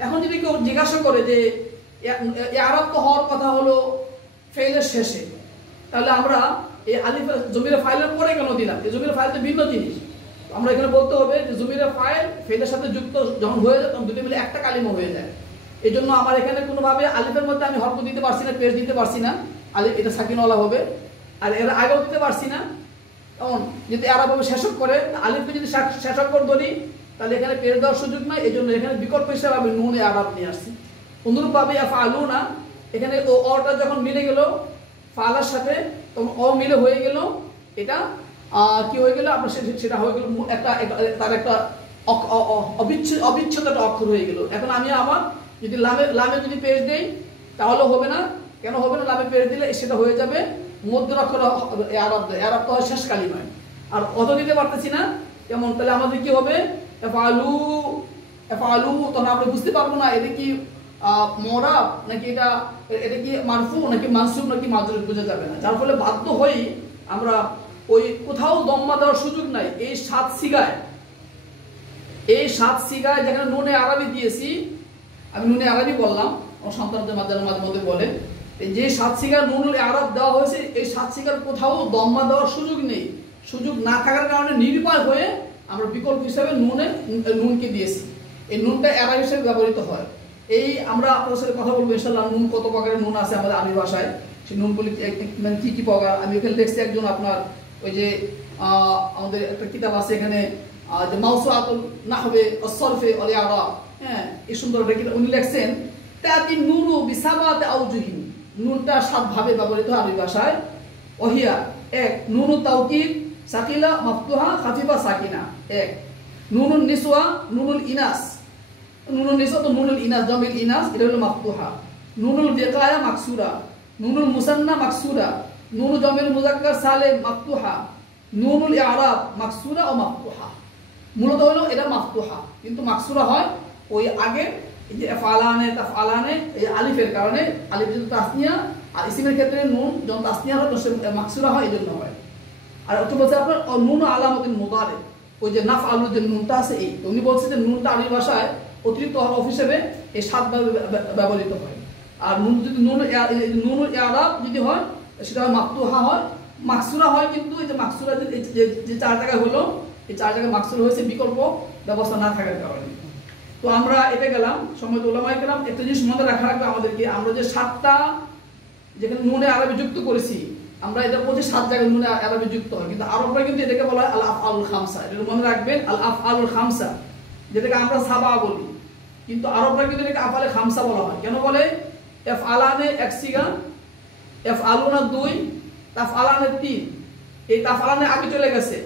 এখন যদি কেউ জিজ্ঞাসা করে যে ইআরাব তো হওয়ার কথা হলো ফেইলের শেষে, তাহলে আমরা এই আলিফ জমিরে ফাইলের পরে কেন দিলাম? এই জমিরে ফাইল তো ভিন্ন জিনিস। আমরা এখানে বলতে হবে যে জমিরে ফাইল ফেইলের সাথে যুক্ত যখন হয়ে যায় তখন দুটো মিলে একটা কালিমা হয়ে যায়। এই জন্য আমার এখানে কোনোভাবে আলিফের মধ্যে আমি হরফ দিতে পারছি না, পেশ দিতে পারছি না। আলিফ এটা সাকিনওয়ালা হবে, আর এর আগেও দিতে পারছি না। তখন যদি ইআরাব ভাবে শেষক করে, আলিফকে যদি শেষক করে ধরি, তাহলে এখানে পেশ দেওয়ার সুযোগ নাই। এই জন্য এখানে বিকল্প হিসেবে আমি নুন ইআরাব নিয়ে আসছি। অনুরূপভাবে ইফআলুনা, এখানে অটা যখন মিলে গেল ফালার সাথে, তখন অ মিলে হয়ে গেল, এটা কি হয়ে গেল আপনার, সেটা হয়ে গেল একটা তার একটা অবিচ্ছেদ একটা অক্ষর হয়ে গেল। এখন আমি আবার যদি লামে যদি পেশ দেই তাহলে হবে না। কেন হবে না? লামে পেশ দিলে সেটা হয়ে যাবে মধ্যের অক্ষর ইআরাব। ইআরাব তো হয় শেষ কালিমায়, আর অত দিতে পারতেছি না। কেমন? তাহলে আমাদের কি হবে? ইফআলু, ইফআলু, তখন আমরা বুঝতে পারবো না এটা কি মুরাব নাকি এটা কি মারফু নাকি মানসুব নাকি মাজরুর, বোঝা যাবে না। যার ফলে বাধ্য হই আমরা ওই কোথাও দম্মা দেওয়ার সুযোগ নাই। এই 7 সিগায়, এই 7 সিগায় যেখানে নুনে আরবি দিয়েছি, আমি নুনে আরবি বললাম, আমার সন্তানদের মাঝে মধ্যে বলে যে 7 সিগার নুনুল ইআরাব দেওয়া হয়েছে, এই 7 সিগার কোথাও দম্মা দেওয়ার সুযোগ নেই। সুযোগ না থাকার কারণে নির্ভয় হয়ে আমরা বিকল্প হিসাবে নুনকে দিয়েছি। এই নুনটা ইআরাব হিসেবে ব্যবহৃত হয়। এই আমরা আপনার সাথে কথা বলবো ইনশাআল্লাহ, নুন কত প্রকারের নুন আছে আমাদের আরবি ভাষায়, সেই নুনগুলি মানে কি কি প্রকার। আমি ওখানে দেখছি একজন আপনার ওই যে আমাদের একটা কিতাব আছে এখানে যে মাউসুআতুন নাহবে ওয়াস-সরফে ওয়াল ইআরাব, হ্যাঁ, এই সুন্দর একটা কিতাব উনি লিখছেন। তাতি নুনু বিসাবাতে আউজুহিন, নুনটা 7 ভাবে ব্যবহৃত হয় আরবি ভাষায়। ওহিয়া 1 নুনু তাওকিদ সাকিলা মাফতুহা খাফিফা সাকিনা 1। নুনুন নিসওয়া, নুনুল ইনাস, নুনুল নিসওয়া তো নুনুল ইনাস, জামিল ইনাস, এটা হলো মাফতুহা। নুনুল বিকায়া মাকসুরা, নুনুল মুসান্না মাকসুরা, নুন জমির মুজাক্কার সালেম মাফতুহা, নুনুল ইআরাব মাকসুরা ও মাফতুহা। মূলত হলো এটা মাফতুহা, কিন্তু মাকসুরা হয় ওই আগে এই যে ফালানে তাফআলানে এই আলিফের কারণে, আলিফ যেহেতু তাসনিয়া আর ইসিমের ক্ষেত্রে নুন যখন তাসনিয়া হয় তখন মাকসুরা হয়, এই জন্য হয়। আর অত বলছে আপনার নুন আলামতিন মুদারে, ওই যে নাফআলুর যে নুনটা আছে এই, তো উনি বলছে যে নুনটা আরবি ভাষায় অতিরিক্ত হরফ হিসেবে এই 7 ব্যবহৃত হয়। আর নুন যদি নুনুল ইআরাব যদি হয় সেটা হয় মাফতুহা হয়, মাকসুরা হয়, কিন্তু এই যে মাকসুরা যে 4 জায়গায় হলো, এই 4 জায়গায় মাকসুরা হয়েছে বিকল্প ব্যবস্থা না থাকার কারণে। তো আমরা এটা গেলাম সময় ওলামায়ে কেরাম একটা জিনিস মনে রাখা রাখবে আমাদেরকে, আমরা যে 7টা যেখানে নুনে আরবি যুক্ত করেছি, আমরা এটা বলছি 7 জায়গায় নুনে আরবি যুক্ত হয়, কিন্তু আরবরা কিন্তু এটাকে বলা হয় আল আফআলুল খামসা। এটা মনে রাখবেন, আল আফআলুল খামসা, যেটাকে আমরা সাবা বলি, কিন্তু আরবরা কিন্তু এটাকে আফআলে খামসা বলা হয়। কেন বলে? এফআলানে 1 সিগা, এফআলুনা 2, তাফআলানে 3। এই তাফআলানে আগে চলে গেছে,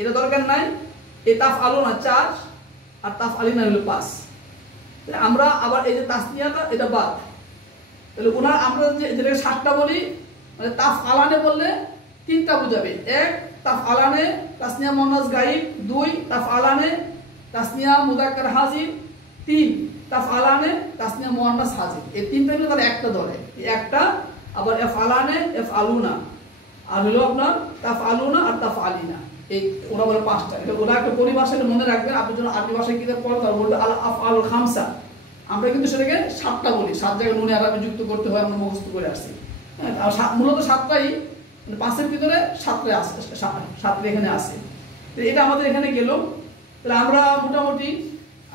এটা দরকার নাই। এই তাফআলুনা 4 আর তাফআলিনা হলো 5। আমরা আবার এই যে তাসনিয়াটা এটা বাদ, তাহলে ওনার আমরা যেটাকে 7টা বলি, মানে তাফআলানে বললে 3টা বোঝাবে। 1 তাফআলানে তাসনিয়া মুন্নাস গায়ব, 2 তাফআলানে তাসনিয়া মুযাক্কার হাজির, 3 তাফআলানে তাসনিয়া মুন্নাস হাজির। এই 3টা মিলে তাহলে একটা ধরে, এই একটা আবার এফআলানে এফআলুনা, আর হলো আপনার তাফআলুনা আর তাফআলিনা, এই ওরা বলে 5টা। এটা ওরা একটা পরিভাষাটা মনে রাখবেন, আপনি যখন আরবি ভাষায় কিতাব পড়েন তাহলে বলবে আল আফআলুল খামসা। আমরা কিন্তু সেটাকে 7টা বলি, 7 জায়গায় নুনে আরবি যুক্ত করতে হয়, আমরা মুখস্থ করে আসছি। হ্যাঁ, আর মূলত 7টাই, মানে 5-এর ভিতরে 7টা আছে, 7টা এখানে আছে। তো এটা আমাদের এখানে গেল। তাহলে আমরা মোটামুটি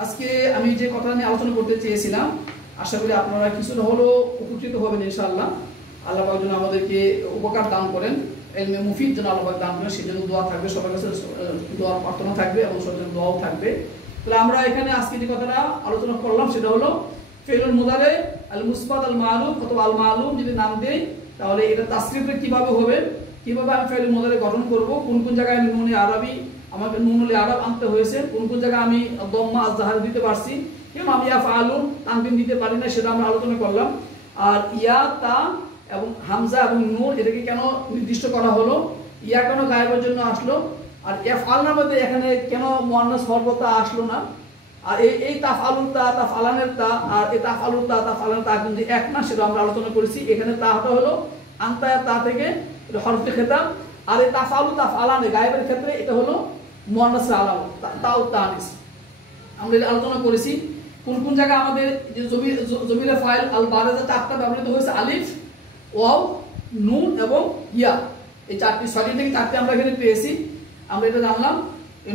আজকে আমি যে কথা নিয়ে আলোচনা করতে চেয়েছিলাম, আশা করি আপনারা কিছুটা হলেও উপকৃত হবেন ইনশাআল্লাহ। আল্লাহ পাক যেন আমাদেরকে উপকার দান করেন, ইলমে মুফিদ যেন আল্লাহ পাক দান করেন, সেই জন্য দোয়া থাকবে, সবার কাছে দোয়ার প্রার্থনা থাকবে এবং সবার জন্য দোয়াও থাকবে। তাহলে আমরা এখানে আজকে যে কথাটা আলোচনা করলাম সেটা হলো ফেলুল মুদারে আল মুসবাত আল মারুফ অথবা আল মালুম যদি নাম দেই, তাহলে এটা তাসরিফে কিভাবে হবে, কিভাবে আমি ফেলুল মুদারে গঠন করব, কোন কোন জায়গায় আমি নুনে আরবি আমাকে নুনুল আরব আনতে হয়েছে, কোন কোন জায়গায় আমি দম্মা আজহার দিতে পারছি, এবং আমি ইয়াফআলুন তানবিন দিতে পারি না, সেটা আমরা আলোচনা করলাম। আর ইয়া তা এবং হামজা এবং নুন এটাকে কেন নির্দিষ্ট করা হলো, ইয়া কেন গায়েবের জন্য আসলো, আর এফআলনার মধ্যে এখানে কেন মুআন্নাস হরফতা আসলো না, আর এই তাফআলুন তা তাফআলানের তা আর এই তাফআলুন তা তাফআলানের তা কিন্তু এক না, সেটা আমরা আলোচনা করেছি। এখানে তাটা হলো আনতা তা থেকে হরফে খেতাব, আর এই তাফআলু তাফআলানে গায়েবের ক্ষেত্রে এটা হলো মুআন্নাস আলাম তাও তানিস। আমরা এটা আলোচনা করেছি কোন কোন জায়গায় আমাদের যে জমিরে ফাইল আল বারেজা 4টা ব্যবহৃত হয়েছে, আলিফ, ওয়াও, নুন এবং ইয়া, এই 4টি 6টি থেকে 4টি আমরা এখানে পেয়েছি। আমরা এটা জানলাম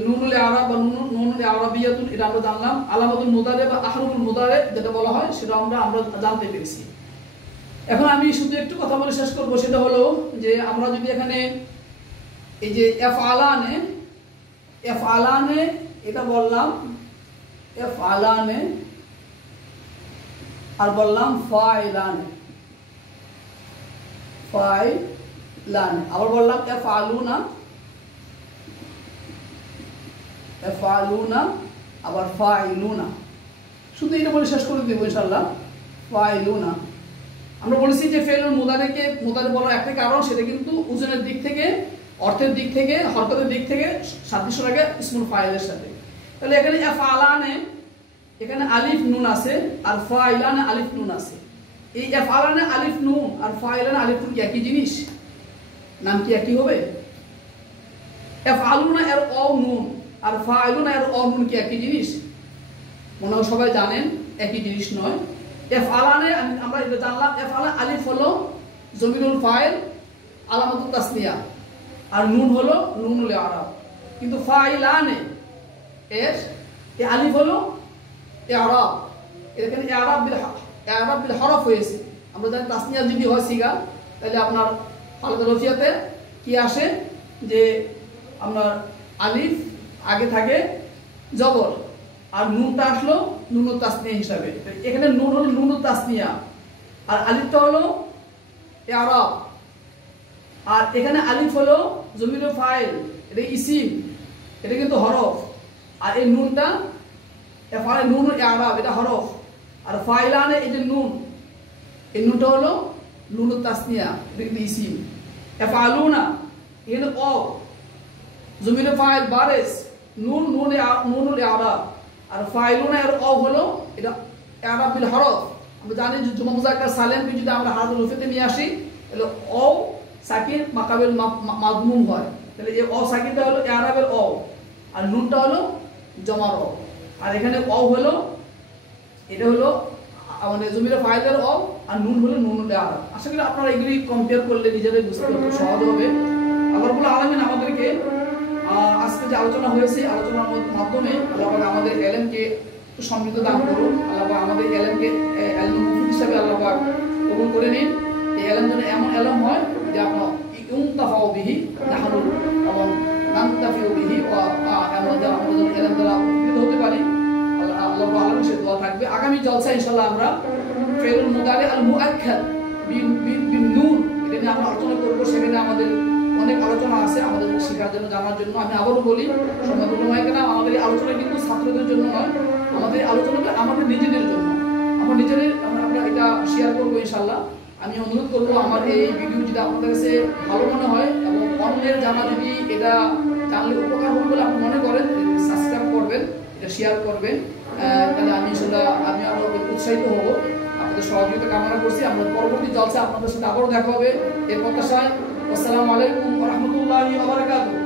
নুনুল আরব বা নুনুল আরবিয়াতুন, এটা আমরা জানলাম। আলামাতুল মুদারে বা আহরুফুল মুদারে যেটা বলা হয় সেটা আমরা জানতে পেরেছি। এখন আমি শুধু একটু কথা বলে শেষ করব, সেটা হলো যে আমরা যদি এখানে এই যে এফআলানে এটা বললাম, এফআলানে আর বললাম ফাইলানে, আবার বললাম এফআলুনা আবার ফাইলুনা, শুধু এটা বলে শেষ করে দেবো ইনশাআল্লাহ। ফাইলুনা আমরা বলেছি যে ফেলুল মুদারেকে মুদারে বলার একটা কারণ, সেটা কিন্তু ওজনের দিক থেকে, অর্থের দিক থেকে, হরকতের দিক থেকে সাদৃশ্য লাগে ইসমুল ফাইলের সাথে। তাহলে এখানে এফআলানে এখানে আলিফ নুন আছে আর ফাইলানে আলিফ নুন আছে। এই এফআলানে আলিফ নুন আর ফাইলানে আলিফ নুন কি একই জিনিস? নাম কি একই হবে? এফআলুনা এর অ নুন আর ফাইলুনা এর অ নুন কি একই জিনিস? মনে হয় সবাই জানেন একই জিনিস নয়। এফআলানে আমরা এটা জানলাম, এফআলানে আলিফ হলো জমিরুল ফাইল আলামাতুত তাসনিয়া আর নুন হলো নুনুল আরব, কিন্তু ফাইলানে এর এই আলিফ হলো ইআরাব, এখানে ইআরাব বিল হরফ হয়েছে। আমরা জানি তাসনিয়া যদি হয় সিগা, তাহলে আপনার হালাত রফিয়াতে কি আসে যে আপনার আলিফ আগে থাকে জবর আর নুনটা আসলো নুনুত তাসনিয়া হিসাবে। এখানে নুন হলো নুনুত তাসনিয়া আর আলিফটা হলো ইআরাব, আর এখানে আলিফ হলো জমিরুল ফাইল, এটা ইসিম, এটা কিন্তু হরফ, আর এই নুনটা এফআলে নুন ইআরাব এটা হরফ, আর ফাইলানে এই যে নুন এই নুনটা হলো নুন তাসনিয়া, এটা কিন্তু ইসিম। ইয়াফআলুনা এখানে অ, জমিরে ফাইল বারিস, নুন নুনুল ইআরাব, আর ফাইলুনা এর অ হলো এটা ইআরাব বিল হরফ। আমরা জানি যে জুমা মুযাক্কার সালেমকে যদি আমরা হারফুল রফিতে নিয়ে আসি তাহলে অ সাকিন মাকাবেল মাযমুম হয়, তাহলে এই অ সাকিনটা হলো ইআরাবের অ, আর নুনটা হলো জমার অ, আর এখানে অ হলো এটা হলো আমাদের জমিরে ফাইলের অ, আর নুন হলো নুনুল ইআরাব। আশা করি আপনারা এগুলি কম্পেয়ার করলে নিজেরাই বুঝতে খুব সহজ হবে। আল্লাহ রাব্বুল আলামিন আমাদেরকে আজকে যে আলোচনা হয়েছে, আলোচনার মাধ্যমে আল্লাহ পাক আমাদের ইলমকে সমৃদ্ধ দান করুন। আল্লাহ পাক আমাদের ইলমকে ইলম মুফিদ হিসেবে আল্লাহ পাক কবুল করে নিন। এই ইলম যেন এমন ইলম হয় যে আপনার ইউনতাফাউ বিহি নাহনু এবং নানতাফিউ বিহি ওয়া এমন যেন আমরা যেন ইলম দ্বারা উপকৃত হতে পারি। আল্লাহ রাব্বুল আলামিন সে দোয়া থাকবে। আগামী জলসা ইনশাআল্লাহ আমরা ফিউল মুদারি আল মুআক্কাদ বিন নুন এটা নিয়ে আমরা আলোচনা করব। সেখানে আমাদের অনেক আলোচনা আছে আমাদের শেখার জন্য, জানার জন্য। আমি আবারও বলি, সম্মানিত ভাইকেরা, আমাদের এই আলোচনা কিন্তু ছাত্রদের জন্য নয়, আমাদের আলোচনাটা আমাদের নিজেদের জন্য। আমরা নিজেদের আমরা এটা শেয়ার করবো ইনশাআল্লাহ। আমি অনুরোধ করবো আমার এই ভিডিও যদি আপনাদের কাছে ভালো মনে হয় এবং অন্যের জানা যদি এটা জানলে উপকার হবে বলে আপনি মনে করেন, সাবস্ক্রাইব করবেন, এটা শেয়ার করবেন, তাহলে আমি ইনশাআল্লাহ আমি আরও উৎসাহিত হব। আপনাদের সহযোগিতা কামনা করছি। আমরা পরবর্তী জলসা আপনাদের সাথে আবারও দেখা হবে এই প্রত্যাশায়। আসসালামু আলাইকুম ওয়া রাহমাতুল্লাহি ওয়া বারাকাতুহু।